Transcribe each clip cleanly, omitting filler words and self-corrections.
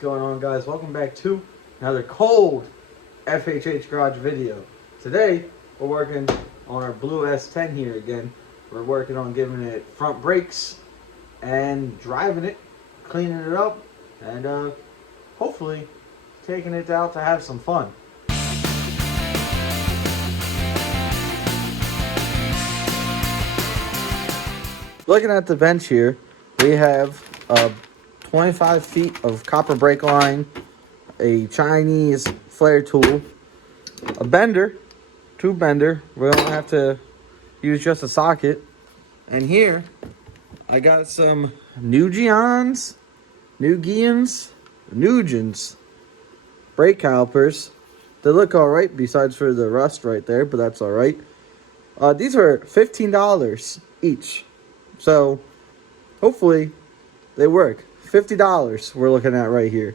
going on, guys? Welcome back to another cold FHH garage video. Today we're working on our blue S10 here again. We're working on giving it front brakes and driving it, cleaning it up, and hopefully taking it out to have some fun. Looking at the bench here, we have 25 feet of copper brake line, a Chinese flare tool, a bender, tube bender. We don't have to use just a socket. And here, I got some Nugents brake calipers. They look all right, besides for the rust right there, but that's all right. These are $15 each. So, hopefully, they work. $50 we're looking at right here.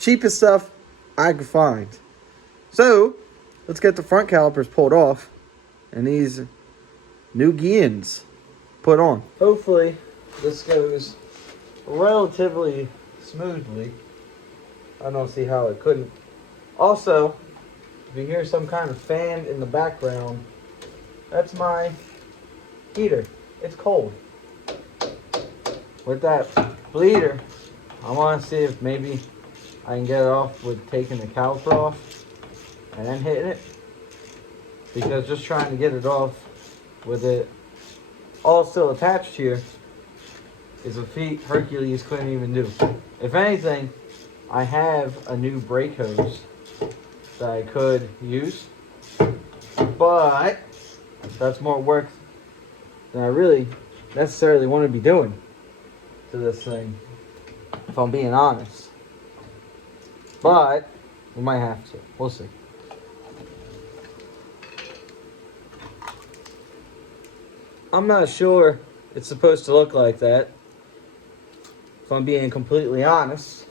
Cheapest stuff I could find. So, let's get the front calipers pulled off and these Nugents put on. Hopefully, this goes relatively smoothly. I don't see how it couldn't. Also, if you hear some kind of fan in the background, that's my heater. It's cold. With that bleeder, I want to see if maybe I can get it off with taking the caliper off and then hitting it. Because just trying to get it off with it all still attached here is a feat Hercules couldn't even do. If anything, I have a new brake hose that I could use, but that's more work than I really necessarily want to be doing to this thing, if I'm being honest. But we might have to. We'll see. I'm not sure it's supposed to look like that, if I'm being completely honest.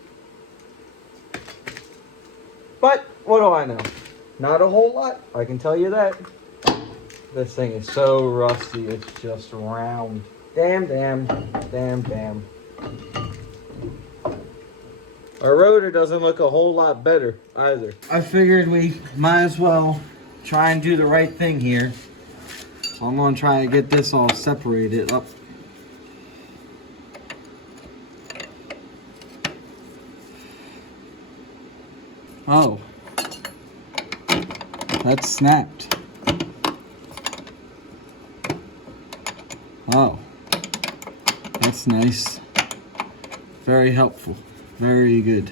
But what do I know? Not a whole lot, I can tell you that. This thing is so rusty, it's just round. Damn. Our rotor doesn't look a whole lot better either. I figured we might as well try and do the right thing here. So I'm gonna try to get this all separated up. Oh, that's snapped. Oh, that's nice. Very helpful. Very good.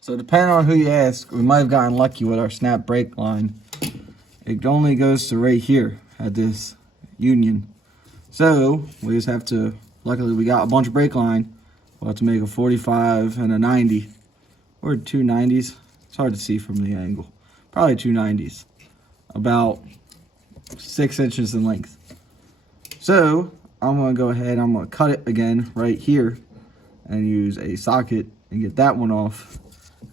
So depending on who you ask, we might have gotten lucky with our snap brake line. It only goes to right here at this union. So we just have to, luckily we got a bunch of brake line. We'll have to make a 45 and a 90. Or two 90s. It's hard to see from the angle. Probably two 90s. About 6 inches in length. So I'm going to go ahead, I'm going to cut it again right here and use a socket and get that one off,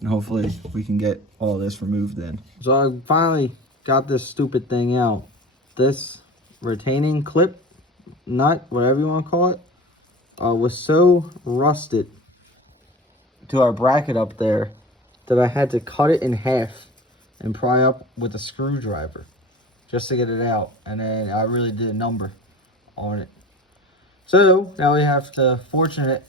and hopefully we can get all this removed then. So I finally got this stupid thing out. This retaining clip, nut, whatever you want to call it, was so rusted to our bracket up there that I had to cut it in half and pry up with a screwdriver just to get it out, and then I really did a number on it. So now we have the fortunate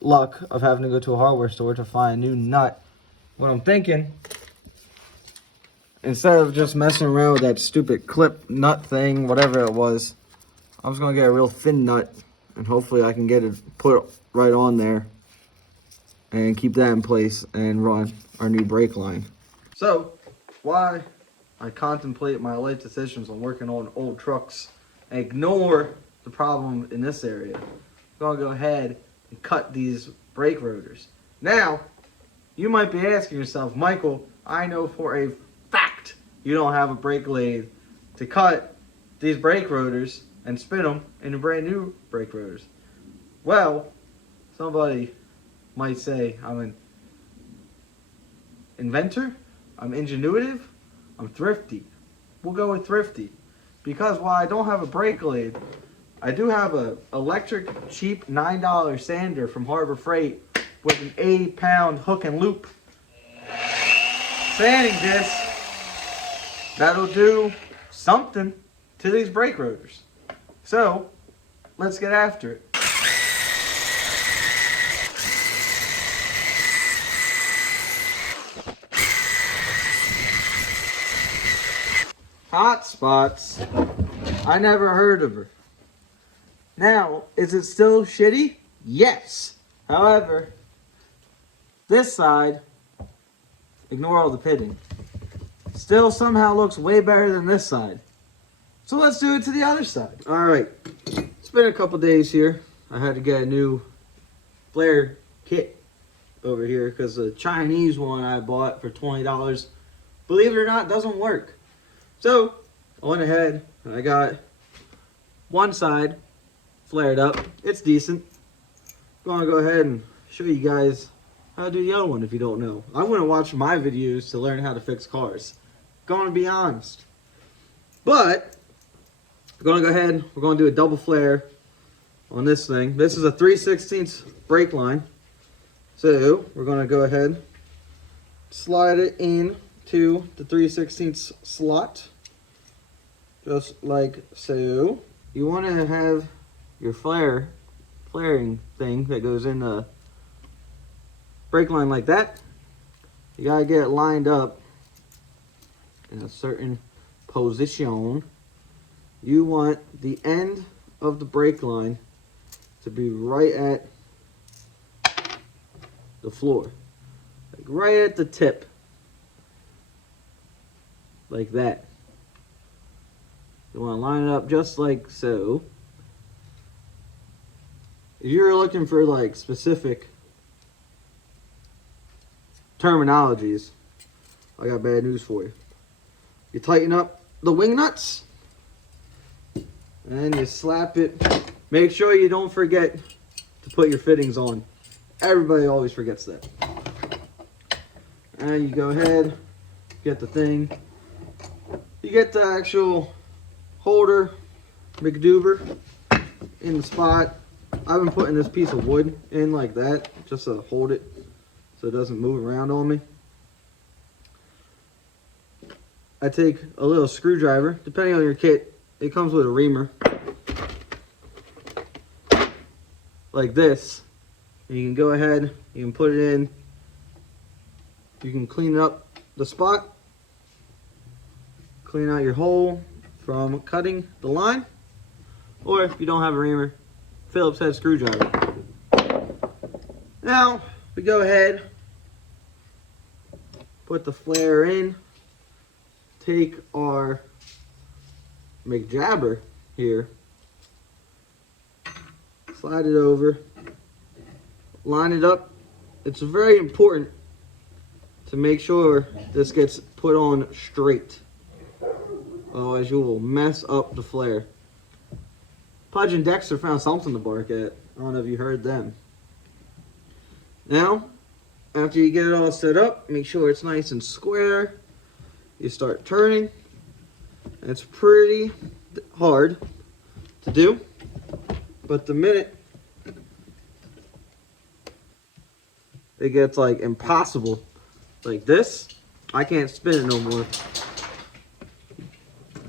luck of having to go to a hardware store to find a new nut. What I'm thinking, instead of just messing around with that stupid clip nut thing, whatever it was, I'm just going to get a real thin nut, and hopefully I can get it put right on there and keep that in place and run our new brake line. So, why I contemplate my life decisions on working on old trucks and ignore the problem in this area, I'm going to go ahead and cut these brake rotors. Now, you might be asking yourself, Michael, I know for a fact you don't have a brake lathe to cut these brake rotors and spin them into brand new brake rotors. Well, somebody might say I'm an inventor, I'm ingenuitive, I'm thrifty. We'll go with thrifty. Because while I don't have a brake lathe, I do have a electric cheap $9 sander from Harbor Freight with an 8-pound hook and loop sanding disc that'll do something to these brake rotors. So let's get after it. Hot spots. I never heard of her. Now, is it still shitty? Yes. However, this side, ignore all the pitting, still somehow looks way better than this side. So let's do it to the other side. All right, it's been a couple days here. I had to get a new flare kit over here because the Chinese one I bought for $20, believe it or not, doesn't work. So I went ahead and I got one side flared up. It's decent. I'm gonna go ahead and show you guys how to do the other one if you don't know. I wouldn't watch my videos to learn how to fix cars. Gonna be honest. But we're gonna go ahead, we're gonna do a double flare on this thing. This is a 3/16 brake line. So we're gonna go ahead, slide it in to the 3/16 slot. Just like so. You wanna have your flaring thing that goes in the brake line like that. You gotta get it lined up in a certain position. You want the end of the brake line to be right at the floor, like right at the tip, like that. You want to line it up just like so. If you're looking for like specific terminologies, I got bad news for you. You tighten up the wing nuts and you slap it. Make sure you don't forget to put your fittings on. Everybody always forgets that. And you go ahead, get the thing. You get the actual holder, McDouber, in the spot. I've been putting this piece of wood in like that just to hold it so it doesn't move around on me. I take a little screwdriver, depending on your kit, it comes with a reamer like this. And you can go ahead, you can put it in, you can clean up the spot, clean out your hole from cutting the line, or if you don't have a reamer, Phillips head screwdriver. Now we go ahead, put the flare in, take our McJabber here, slide it over, line it up. It's very important to make sure this gets put on straight, otherwise you will mess up the flare. Pudge and Dexter found something to bark at. I don't know if you heard them. Now, after you get it all set up, make sure it's nice and square. You start turning. It's pretty hard to do, but the minute it gets like impossible, like this, I can't spin it no more.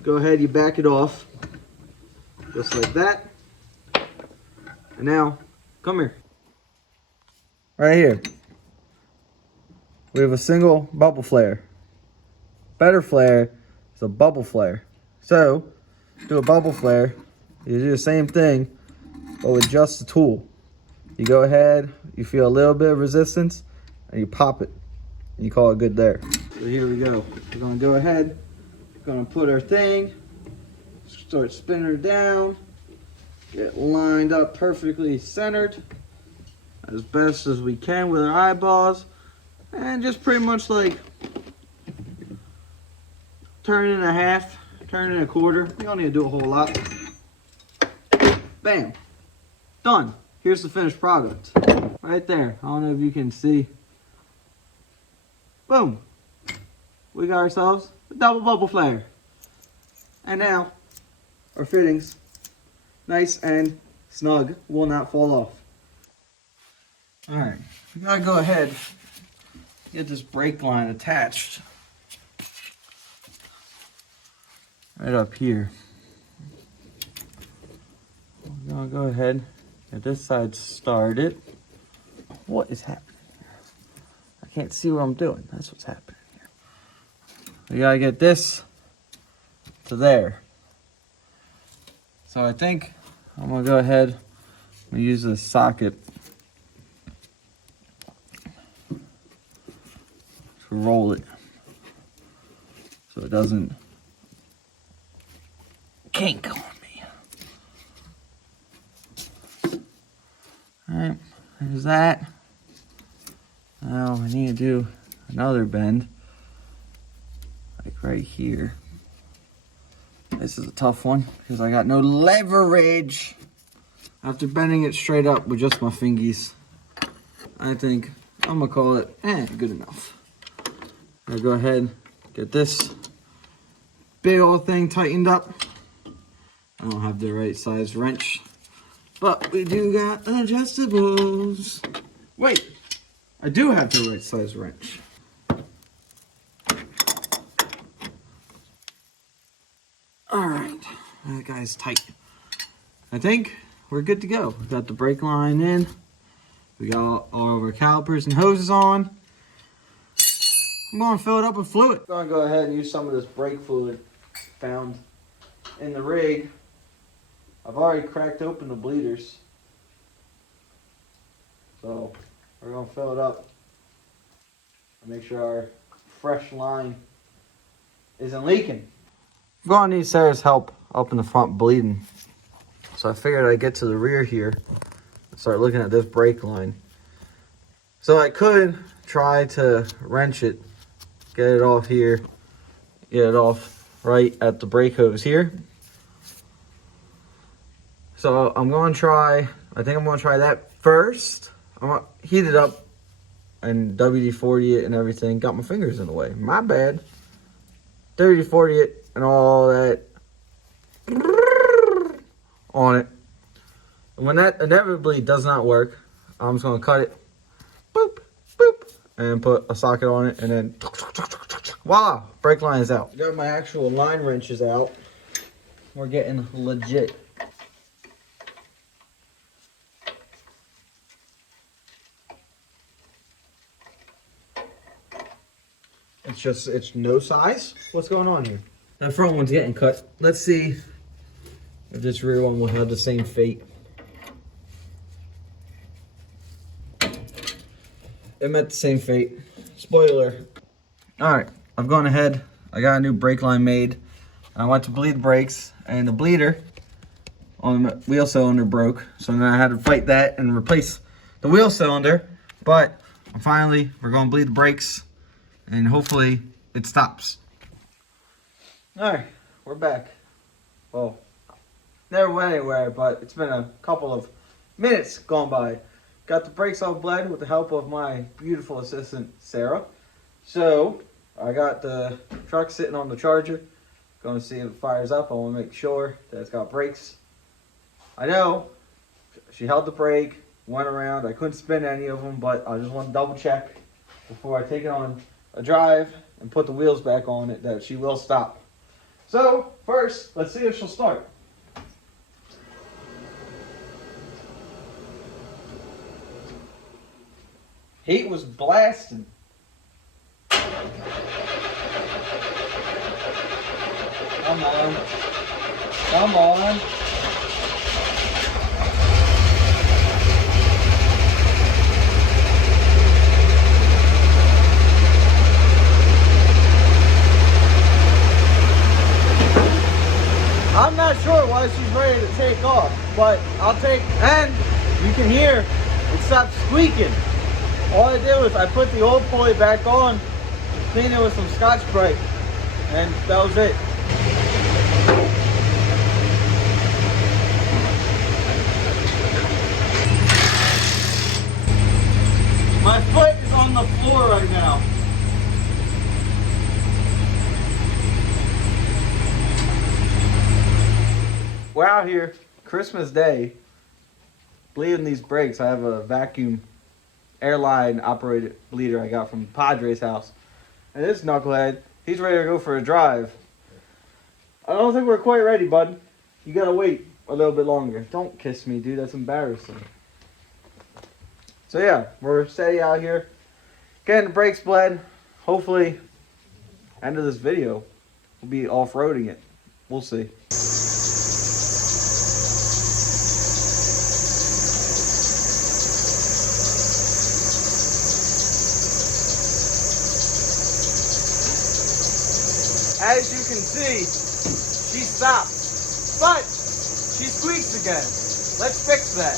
Go ahead, you back it off. Just like that. And now, come here. Right here, we have a single bubble flare. Better flare is a bubble flare. So, do a bubble flare, you do the same thing, but with just the tool. You go ahead, you feel a little bit of resistance, and you pop it. And you call it good there. So here we go. We're gonna go ahead, we're gonna put our thing, start spinning her down, get lined up perfectly centered as best as we can with our eyeballs, and just pretty much like turn in a half, turn in a quarter. You don't need to do a whole lot. Bam, done. Here's the finished product right there. I don't know if you can see. Boom, we got ourselves a double bubble flare. And now our fittings nice and snug, will not fall off. All right, we gotta go ahead, get this brake line attached right up here. We're gonna go ahead, get this side started. What is happening here? I can't see what I'm doing. That's what's happening here. We gotta get this to there. So I think I'm gonna go ahead and use this socket to roll it so it doesn't kink on me. Alright, there's that. Now I need to do another bend, like right here. This is a tough one because I got no leverage. After bending it straight up with just my fingies, I think I'm gonna call it good enough. I'll go ahead, get this big old thing tightened up. I don't have the right size wrench, but we do got adjustables. Wait, I do have the right size wrench. All right, that guy's tight. I think we're good to go. We got the brake line in. We got all of our calipers and hoses on. I'm gonna fill it up with fluid. I'm gonna go ahead and use some of this brake fluid found in the rig. I've already cracked open the bleeders. So we're gonna fill it up and make sure our fresh line isn't leaking. I'm gonna need Sarah's help up in the front bleeding. So I figured I'd get to the rear here and start looking at this brake line. So I could try to wrench it, get it off here, get it off right at the brake hose here. So I'm going to try, I think I'm going to try that first. I'm going to heat it up and WD-40 it and everything. Got my fingers in the way. My bad. WD-40 it and all that on it. And when that inevitably does not work, I'm just going to cut it, boop, boop, and put a socket on it, and then voila, brake line is out. Got my actual line wrenches out. We're getting legit. It's no size. What's going on here? That front one's getting cut. Let's see if this rear one will have the same fate. It met the same fate. Spoiler. Alright, I've gone ahead. I got a new brake line made. I went to bleed the brakes, and the bleeder on the wheel cylinder broke. So then I had to fight that and replace the wheel cylinder. But finally, we're going to bleed the brakes, and hopefully it stops. Alright, we're back. Well, never went anywhere, but it's been a couple of minutes gone by. Got the brakes all bled with the help of my beautiful assistant, Sarah. So, I got the truck sitting on the charger. Going to see if it fires up. I want to make sure that it's got brakes. I know she held the brake, went around. I couldn't spin any of them, but I just want to double check before I take it on a drive and put the wheels back on it that she will stop. So, first, let's see if she'll start. Heat was blasting. Come on. Come on. I'm not sure why she's ready to take off, but I'll take, and you can hear it stopped squeaking. All I did was I put the old pulley back on, cleaned it with some Scotch-Brite, and that was it. My foot is on the floor right now. We're out here Christmas Day, bleeding these brakes. I have a vacuum airline operated bleeder I got from Padre's house. And this knucklehead, he's ready to go for a drive. I don't think we're quite ready, bud. You gotta wait a little bit longer. Don't kiss me, dude. That's embarrassing. So yeah, we're steady out here, getting the brakes bled. Hopefully, end of this video, we'll be off-roading it. We'll see. As you can see, she stops, but she squeaks again. Let's fix that.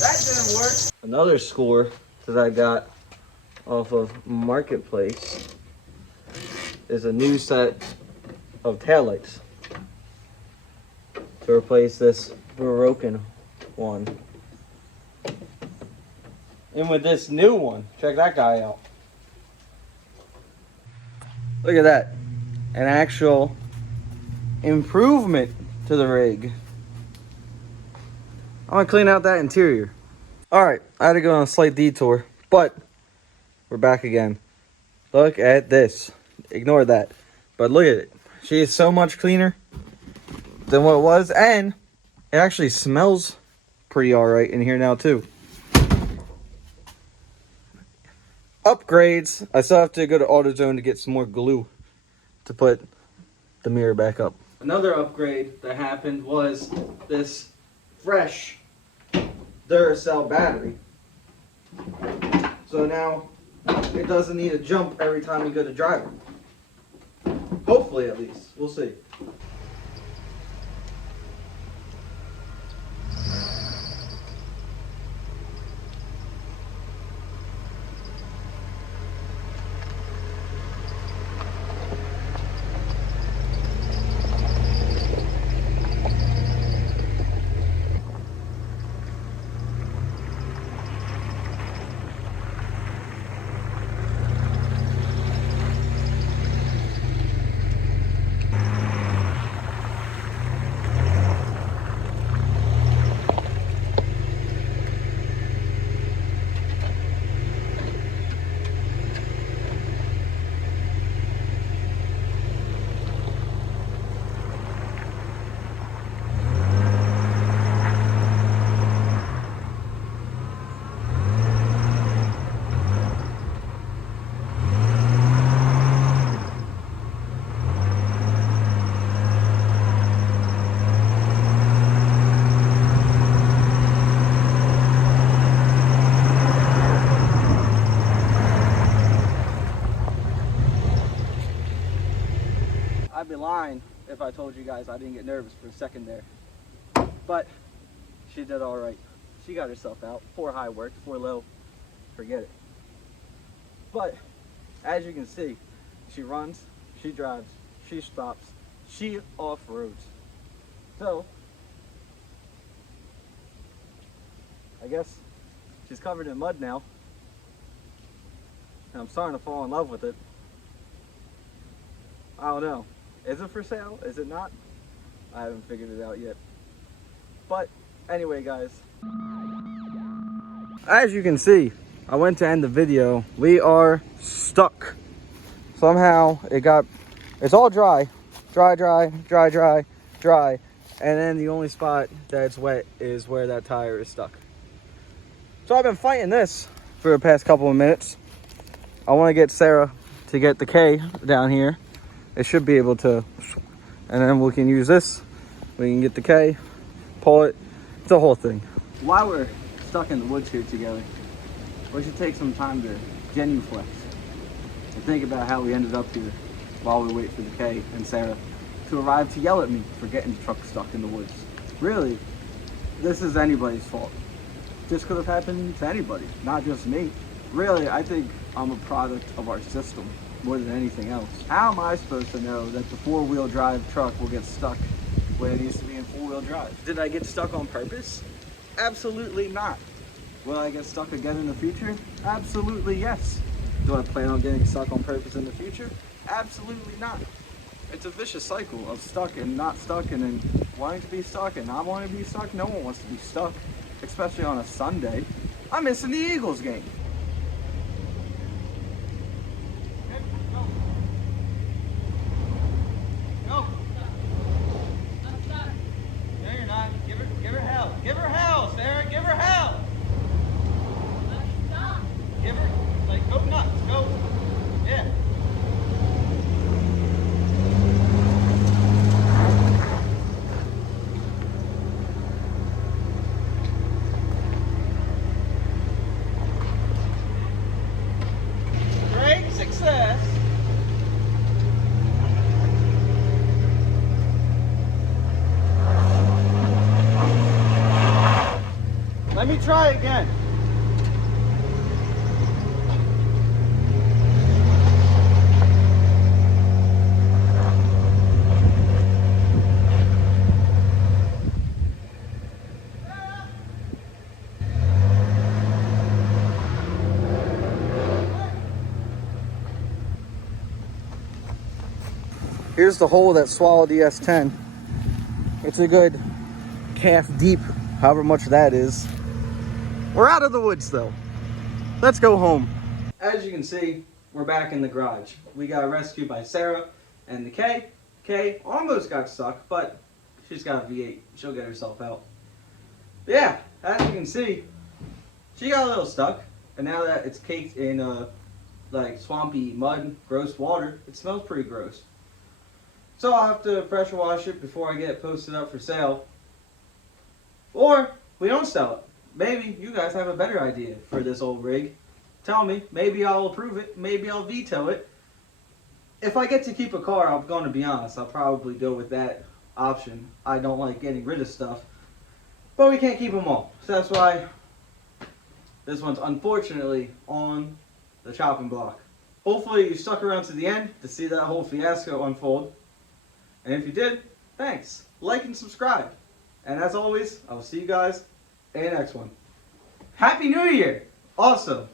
That didn't work. Another score that I got off of Marketplace is a new set of taillights to replace this broken one. And with this new one, check that guy out. Look at that. An actual improvement to the rig. I'm gonna clean out that interior. Alright, I had to go on a slight detour, but we're back again. Look at this. Ignore that. But look at it. She is so much cleaner than what it was, and it actually smells pretty alright in here now too. Upgrades. I still have to go to AutoZone to get some more glue to put the mirror back up. Another upgrade that happened was this fresh Duracell battery. So now it doesn't need to jump every time we go to drive it. Hopefully, at least. We'll see. I'd be lying if I told you guys I didn't get nervous for a second there. But she did all right. She got herself out. 4 high worked, 4 low, forget it. But as you can see, she runs, she drives, she stops, she off-roads. So I guess she's covered in mud now, and I'm starting to fall in love with it. I don't know. Is it for sale? Is it not? I haven't figured it out yet. But anyway, guys, as you can see, I went to end the video. We are stuck. Somehow it's all dry. Dry. And then the only spot that's wet is where that tire is stuck. So I've been fighting this for the past couple of minutes. I want to get Sarah to get the K down here. It should be able to, and then we can use this. We can get the K, pull it, the whole thing. While we're stuck in the woods here together, we should take some time to genuflex and think about how we ended up here while we wait for the K and Sarah to arrive to yell at me for getting the truck stuck in the woods. Really, this is anybody's fault. This could have happened to anybody, not just me. Really, I think I'm a product of our system, more than anything else. How am I supposed to know that the four-wheel drive truck will get stuck when it needs to be in four-wheel drive? Did I get stuck on purpose? Absolutely not. Will I get stuck again in the future? Absolutely yes. Do I plan on getting stuck on purpose in the future? Absolutely not. It's a vicious cycle of stuck and not stuck and then wanting to be stuck and not wanting to be stuck. No one wants to be stuck, especially on a Sunday. I'm missing the Eagles game. Go. No, you're not. Give her hell. Give her hell, Sarah. Give her hell. Give her, like, go nuts. Go. Yeah. Great success. Let me try again. Here's the hole that swallowed the S10. It's a good calf deep, however much that is. We're out of the woods though. Let's go home. As you can see, we're back in the garage. We got rescued by Sarah and the K. K almost got stuck, but she's got a V8. She'll get herself out. Yeah, as you can see, she got a little stuck. And now that it's caked in like swampy mud, gross water, it smells pretty gross. So I'll have to pressure wash it before I get it posted up for sale. Or we don't sell it. Maybe you guys have a better idea for this old rig. Tell me. Maybe I'll approve it. Maybe I'll veto it. If I get to keep a car, I'm going to be honest, I'll probably go with that option. I don't like getting rid of stuff. But we can't keep them all. So that's why this one's unfortunately on the chopping block. Hopefully you stuck around to the end to see that whole fiasco unfold. And if you did, thanks. Like and subscribe. And as always, I will see you guys in the next one. Happy New Year! Also,